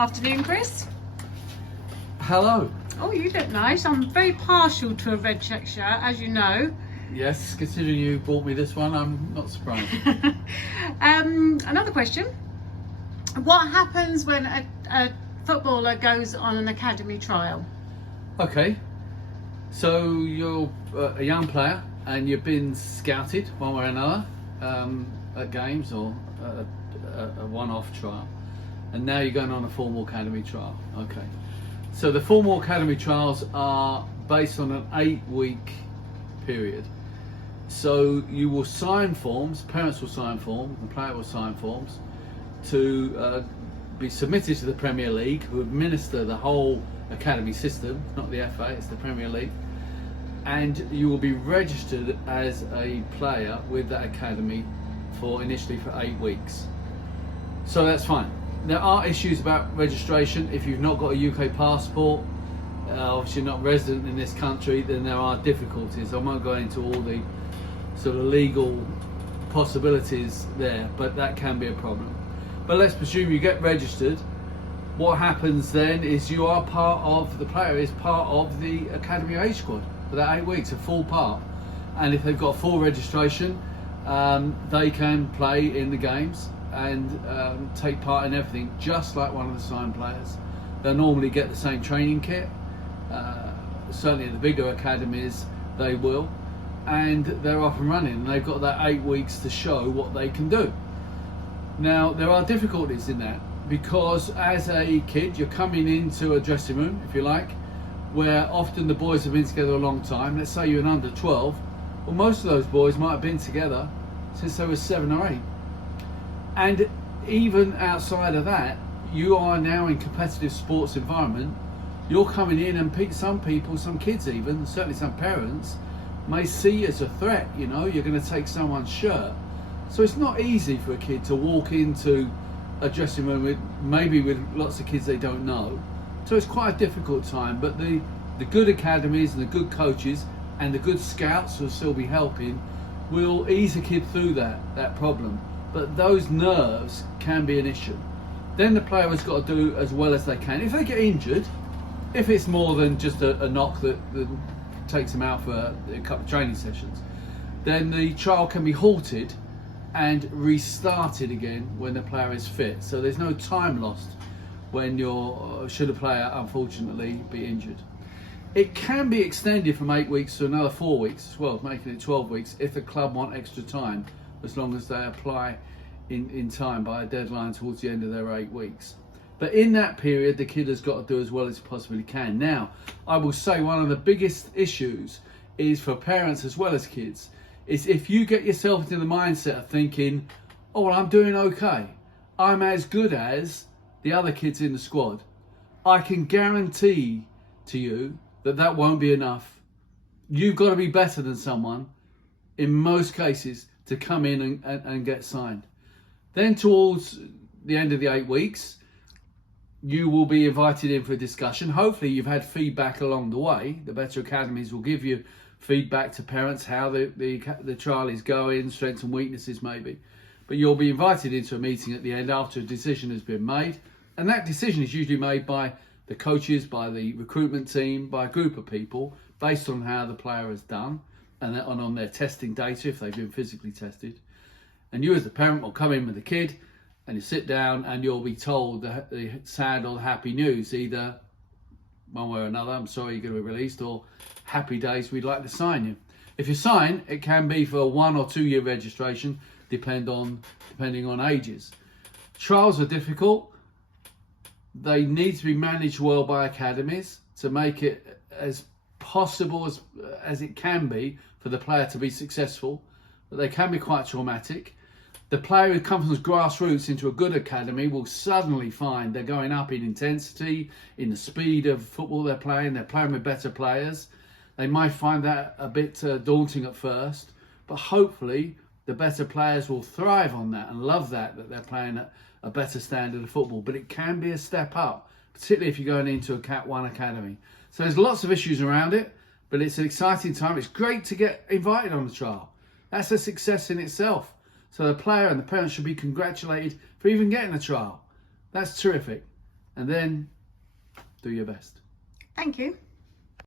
Afternoon, Chris. Hello. Oh, you look nice. I'm very partial to a red check shirt, as you know. Yes, considering you bought me this one, I'm not surprised. Another question. What happens when a footballer goes on an academy trial? Okay, so you're a young player and you've been scouted one way or another at games or a one-off trial, and now you're going on a formal academy trial. Okay, so the formal academy trials are based on an 8-week period. So you will sign forms, parents will sign forms, the player will sign forms to be submitted to the Premier League, who administer the whole academy system, not the FA, it's the Premier League. And you will be registered as a player with that academy initially for 8 weeks. So that's fine. There are issues about registration. If you've not got a UK passport, obviously not resident in this country, then there are difficulties. I won't go into all the sort of legal possibilities there, but that can be a problem. But let's presume you get registered. What happens then is the player is part of the academy age squad for that 8 weeks, a full part. And if they've got full registration, they can play in the games and take part in everything, just like one of the signed players. They'll normally get the same training kit. Certainly in the bigger academies, they will. And they're up and running, and they've got that 8 weeks to show what they can do. Now, there are difficulties in that, because as a kid, you're coming into a dressing room, if you like, where often the boys have been together a long time. Let's say you're an under 12. Well, most of those boys might have been together since they were 7 or 8. And even outside of that, you are now in competitive sports environment. You're coming in, and some people, some kids even, certainly some parents, may see you as a threat. You know, you're going to take someone's shirt. So it's not easy for a kid to walk into a dressing room with lots of kids they don't know. So it's quite a difficult time, but the good academies and the good coaches and the good scouts who will still be helping will ease a kid through that problem. But those nerves can be an issue. Then the player has got to do as well as they can. If they get injured, if it's more than just a knock that takes them out for a couple of training sessions, then the trial can be halted and restarted again when the player is fit. So there's no time lost when should a player unfortunately be injured. It can be extended from 8 weeks to another 4 weeks as well, making it 12 weeks if the club want extra time, as long as they apply in time by a deadline towards the end of their 8 weeks. But in that period, the kid has got to do as well as he possibly can. Now, I will say one of the biggest issues is for parents as well as kids, is if you get yourself into the mindset of thinking, oh, well, I'm doing okay, I'm as good as the other kids in the squad, I can guarantee to you that won't be enough. You've got to be better than someone in most cases to come in and get signed. Then towards the end of the 8 weeks, you will be invited in for a discussion. Hopefully you've had feedback along the way. The better academies will give you feedback to parents, how the trial is going, strengths and weaknesses maybe. But you'll be invited into a meeting at the end after a decision has been made. And that decision is usually made by the coaches, by the recruitment team, by a group of people, based on how the player has done and on their testing data, if they've been physically tested. And you as the parent will come in with the kid, and you sit down and you'll be told the sad or the happy news, either one way or another, I'm sorry you're going to be released, or happy days, we'd like to sign you. If you sign, it can be for a 1 or 2 year registration, depending on ages. Trials are difficult. They need to be managed well by academies to make it as possible as it can be for the player to be successful, but they can be quite traumatic. The player who comes from grassroots into a good academy will suddenly find they're going up in intensity, in the speed of football they're playing with better players. They might find that a bit daunting at first, but hopefully the better players will thrive on that and love that they're playing at a better standard of football. But it can be a step up, particularly if you're going into a Cat 1 academy. So there's lots of issues around it, but it's an exciting time. It's great to get invited on the trial. That's a success in itself. So the player and the parents should be congratulated for even getting a trial. That's terrific. and then do your best. Thank you.